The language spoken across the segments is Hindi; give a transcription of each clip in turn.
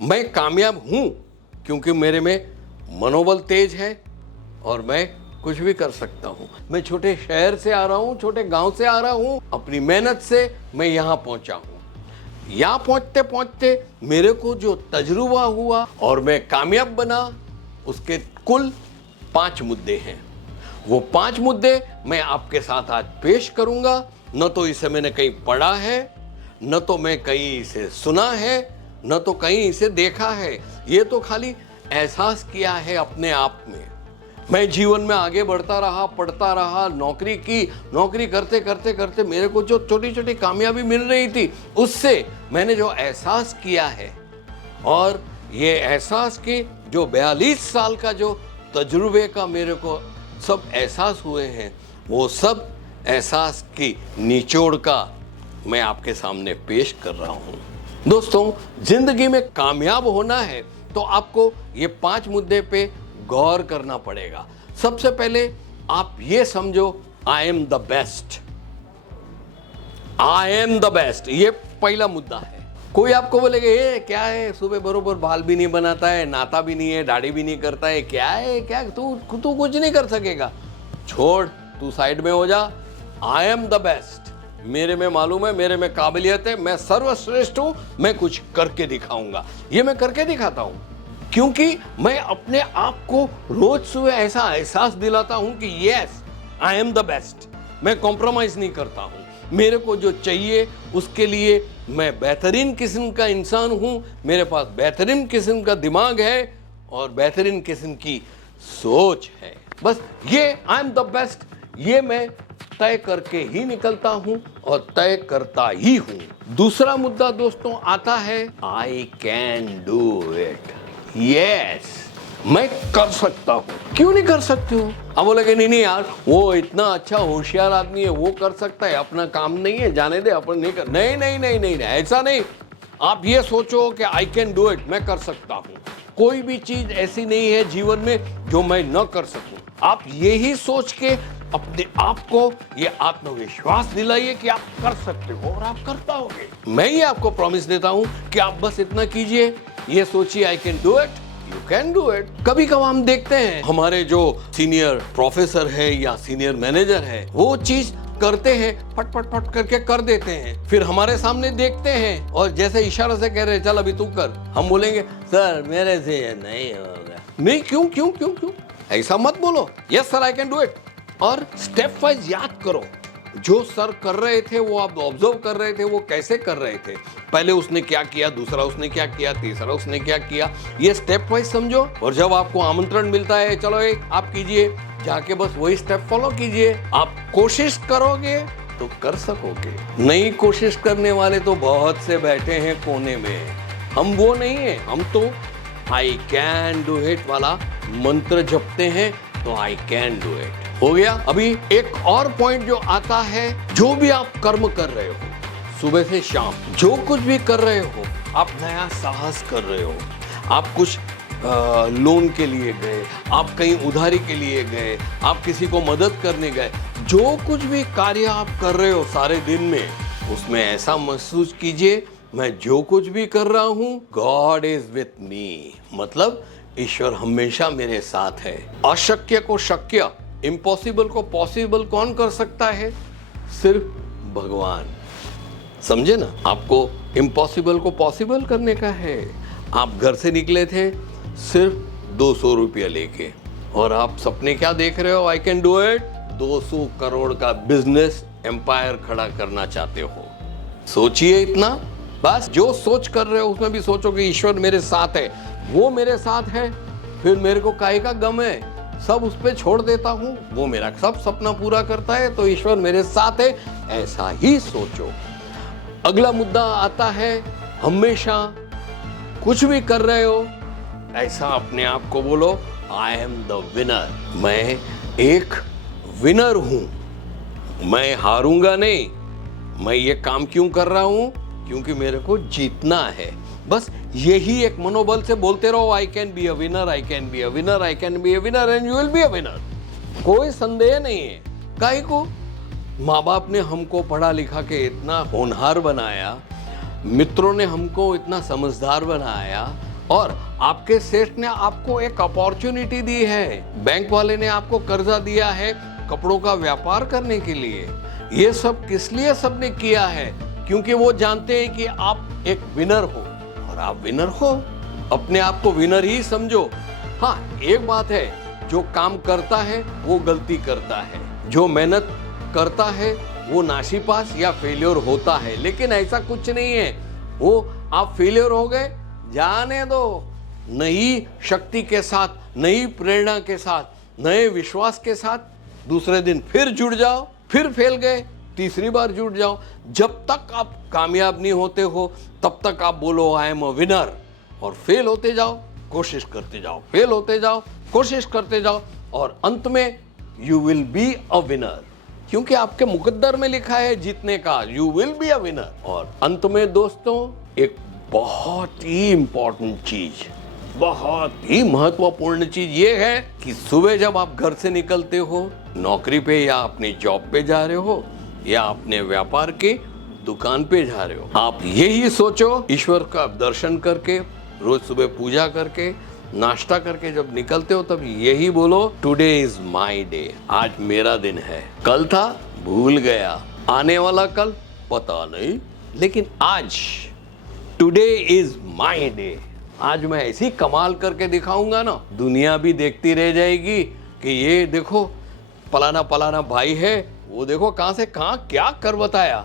मैं कामयाब हूं क्योंकि मेरे में मनोबल तेज है और मैं कुछ भी कर सकता हूं। मैं छोटे शहर से आ रहा हूं, छोटे गांव से आ रहा हूं, अपनी मेहनत से मैं यहां पहुंचा हूं। यहां पहुंचते पहुंचते मेरे को जो तजुर्बा हुआ और मैं कामयाब बना, उसके कुल 5 मुद्दे हैं। वो 5 मुद्दे मैं आपके साथ आज पेश करूंगा। न तो इसे मैंने कहीं पढ़ा है, न तो मैं कहीं इसे सुना है, न तो कहीं इसे देखा है। ये तो खाली एहसास किया है अपने आप में। मैं जीवन में आगे बढ़ता रहा, पढ़ता रहा, नौकरी की, नौकरी करते करते करते मेरे को जो छोटी छोटी कामयाबी मिल रही थी, उससे मैंने जो एहसास किया है, और ये एहसास की जो 42 साल का जो तजुर्बे का मेरे को सब एहसास हुए हैं, वो सब एहसास की निचोड़ का मैं आपके सामने पेश कर रहा हूं। दोस्तों, जिंदगी में कामयाब होना है तो आपको ये 5 मुद्दे पे गौर करना पड़ेगा। सबसे पहले आप ये समझो, I am the best. I am the best, ये पहला मुद्दा है। कोई आपको बोलेगा ये क्या है, सुबह बरोबर बाल भी नहीं बनाता है, नाता भी नहीं है, दाढ़ी भी नहीं करता है, क्या है, क्या तू कुछ नहीं कर सकेगा। छोड़, तू साइड में हो जा। आई एम द बेस्ट, मेरे में मालूम है, मेरे में काबिलियत है, मैं सर्वश्रेष्ठ हूं, मैं कुछ करके दिखाऊंगा। ये मैं करके दिखाता हूं क्योंकि मैं अपने आप को रोज सुबह ऐसा एहसास दिलाता हूं कि yes, I am the best. मैं कॉम्प्रोमाइज नहीं करता हूं। मेरे को जो चाहिए उसके लिए मैं बेहतरीन किस्म का इंसान हूं। मेरे पास बेहतरीन किस्म का दिमाग है और बेहतरीन किस्म की सोच है। बस ये आई एम द बेस्ट, ये मैं तय करके ही निकलता हूं और तय करता ही हूं। दूसरा मुद्दा दोस्तों आता है, I can do it. Yes, मैं कर सकता हूं। क्यों नहीं कर सकते हो? अब बोलेगे नहीं यार, वो इतना अच्छा होशियार आदमी है, वो कर सकता है, अपना काम नहीं है, जाने दे, अपन नहीं कर। नहीं नहीं नहीं नहीं, नहीं ऐसा नहीं। आप ये सोचो कि आई कैन डू इट, मैं कर सकता हूं। कोई भी चीज ऐसी नहीं है जीवन में जो मैं न कर सकूं। आप यही सोच के अपने आप को ये आत्मविश्वास दिलाइए कि आप कर सकते हो और आप कर पाओगे। मैं ये आपको प्रॉमिस देता हूं कि आप बस इतना कीजिए, ये सोचिए I can do it, you can do it. कभी कभी हम देखते हैं हमारे जो सीनियर प्रोफेसर है या सीनियर मैनेजर है, वो चीज करते हैं, फट फट फट करके कर देते हैं, फिर हमारे सामने देखते हैं और जैसे इशारा से कह रहे हैं चल अभी तू कर, हम बोलेंगे सर मेरे से ये नहीं होगा। नहीं, क्यों क्यों क्यों क्यों ऐसा मत बोलो। Yes sir, I can do it. और स्टेप वाइज याद करो, जो सर कर रहे थे वो आप ऑब्जर्व कर रहे थे, वो कैसे कर रहे थे। पहले उसने क्या किया, दूसरा उसने क्या किया, तीसरा उसने क्या किया, ये स्टेप वाइज समझो। और जब आपको आमंत्रण मिलता है चलो आप कीजिए, जाके बस वही स्टेप फॉलो कीजिए। आप कोशिश करोगे तो कर सकोगे। नई कोशिश करने वाले तो बहुत से बैठे हैं कोने में, हम वो नहीं है। हम तो आई कैन डू इट वाला मंत्र जपते हैं, तो आई कैन डू इट हो गया। अभी एक और पॉइंट जो आता है, जो भी आप कर्म कर रहे हो, सुबह से शाम जो कुछ भी कर रहे हो, आप नया साहस कर रहे हो, आप कुछ लोन के लिए गए, आप कहीं उधारी के लिए गए, आप किसी को मदद करने गए, जो कुछ भी कार्य आप कर रहे हो सारे दिन में, उसमें ऐसा महसूस कीजिए मैं जो कुछ भी कर रहा हूं, गॉड इज विथ मी। मतलब ईश्वर हमेशा मेरे साथ है। अशक्य को शक्य, इम्पॉसिबल को पॉसिबल कौन कर सकता है? सिर्फ भगवान। समझे ना? आपको इम्पॉसिबल को पॉसिबल करने का है। आप घर से निकले थे सिर्फ 200 रुपया लेके, और आप सपने क्या देख रहे हो? I can do it, 200 crore का बिजनेस एम्पायर खड़ा करना चाहते हो। सोचिए इतना, बस जो सोच कर रहे हो उसमें भी सोचो कि ईश्वर मेरे साथ है। वो मेरे साथ है, फिर मेरे को काहे का गम है, सब उस पे छोड़ देता हूं, वो मेरा सब सपना पूरा करता है, तो ईश्वर मेरे साथ है, ऐसा ही सोचो। अगला मुद्दा आता है, हमेशा कुछ भी कर रहे हो ऐसा अपने आप को बोलो, आई एम द विनर। मैं एक विनर हूं, मैं हारूंगा नहीं। मैं ये काम क्यों कर रहा हूं? क्योंकि मेरे को जीतना है। बस यही एक मनोबल से बोलते रहो, I can be a winner, I can be a winner, I can be a winner, and you will be a winner. कोई संदेह नहीं है। काहे को? माँ बाप ने हमको पढ़ा लिखा के इतना होनहार बनाया, मित्रों ने हमको इतना समझदार बनाया, और आपके सेठ ने आपको एक अपॉर्चुनिटी दी है, बैंक वाले ने आपको कर्जा दिया है कपड़ों का व्यापार करने के लिए। ये सब किस लिए सबने किया है? क्योंकि वो जानते हैं कि आप एक विनर हो, और आप विनर हो, अपने आप को विनर ही समझो। हाँ, एक बात है, जो काम करता है वो गलती करता है, जो मेहनत करता है वो नाशीपास या फेलियर होता है, लेकिन ऐसा कुछ नहीं है। वो आप फेलियर हो गए, जाने दो, नई शक्ति के साथ, नई प्रेरणा के साथ, नए विश्वास के साथ दूसरे दिन फिर जुड़ जाओ, फिर फेल गए, तीसरी बार जुड़ जाओ। जब तक आप कामयाब नहीं होते हो तब तक आप बोलो आई एम अ विनर, और फेल होते जाओ, कोशिश करते जाओ, फेल होते जाओ, कोशिश करते जाओ, और अंत में you will be a winner, क्योंकि आपके मुकद्दर में लिखा है जीतने का, you will be a winner. और अंत में दोस्तों, एक बहुत ही इंपॉर्टेंट चीज, बहुत ही महत्वपूर्ण चीज ये है कि सुबह जब आप घर से निकलते हो, नौकरी पे या अपनी जॉब पे जा रहे हो या अपने व्यापार के दुकान पे जा रहे हो, आप यही सोचो, ईश्वर का दर्शन करके, रोज सुबह पूजा करके, नाश्ता करके जब निकलते हो तब यही बोलो, टुडे इज माय डे, आज मेरा दिन है। कल था, भूल गया, आने वाला कल पता नहीं, लेकिन आज टुडे इज माय डे, आज मैं ऐसी कमाल करके दिखाऊंगा ना, दुनिया भी देखती रह जाएगी कि ये देखो पलाना पलाना भाई है, वो देखो कहां से कहां क्या कर बताया।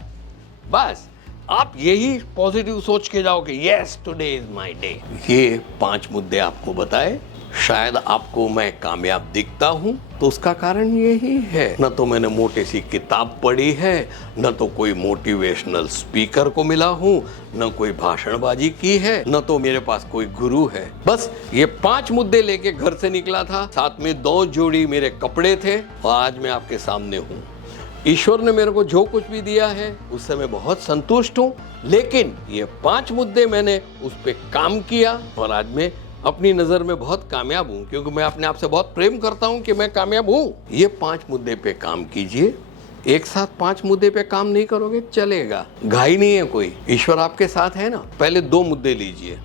बस आप यही पॉजिटिव सोच के जाओ कि yes today is my day. ये 5 मुद्दे आपको बताए, शायद आपको मैं कामयाब दिखता हूं तो उसका कारण यही है। न तो मैंने मोटी सी किताब पढ़ी है, न तो कोई मोटिवेशनल स्पीकर को मिला हूं, न कोई भाषणबाजी की है, न तो मेरे पास कोई गुरु है। बस ये 5 मुद्दे लेके घर से निकला था, साथ में 2 जोड़ी मेरे कपड़े थे, और आज मैं आपके सामने हूँ। ईश्वर ने मेरे को जो कुछ भी दिया है उससे मैं बहुत संतुष्ट हूँ, लेकिन ये 5 मुद्दे मैंने उस पर काम किया, और आज मैं अपनी नजर में बहुत कामयाब हूँ, क्योंकि मैं अपने आप से बहुत प्रेम करता हूँ कि मैं कामयाब हूँ। ये 5 मुद्दे पे काम कीजिए, एक साथ 5 मुद्दे पे काम नहीं करोगे चलेगा, घाई नहीं है कोई, ईश्वर आपके साथ है ना। पहले 2 मुद्दे लीजिए,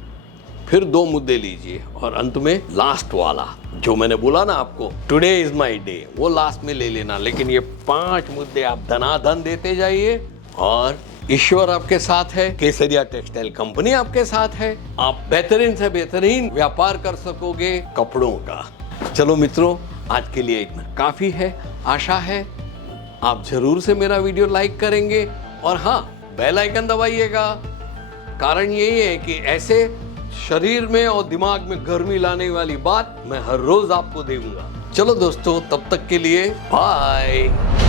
फिर 2 मुद्दे लीजिए, और अंत में लास्ट वाला जो मैंने बोला ना आपको, टुडे इज माय डे, वो लास्ट में ले लेना। लेकिन ये 5 मुद्दे आप धनाधन देते जाइए, और ईश्वर आपके साथ है, केसरिया टेक्सटाइल कंपनी आपके साथ है, आप बेहतरीन से बेहतरीन व्यापार कर सकोगे कपड़ों का। चलो मित्रों, आज के लिए इतना काफी है। आशा है आप जरूर से मेरा वीडियो लाइक करेंगे, और हाँ, बेल आइकन दबाइएगा। कारण यही है कि ऐसे शरीर में और दिमाग में गर्मी लाने वाली बात मैं हर रोज आपको दूंगा। चलो दोस्तों, तब तक के लिए बाय।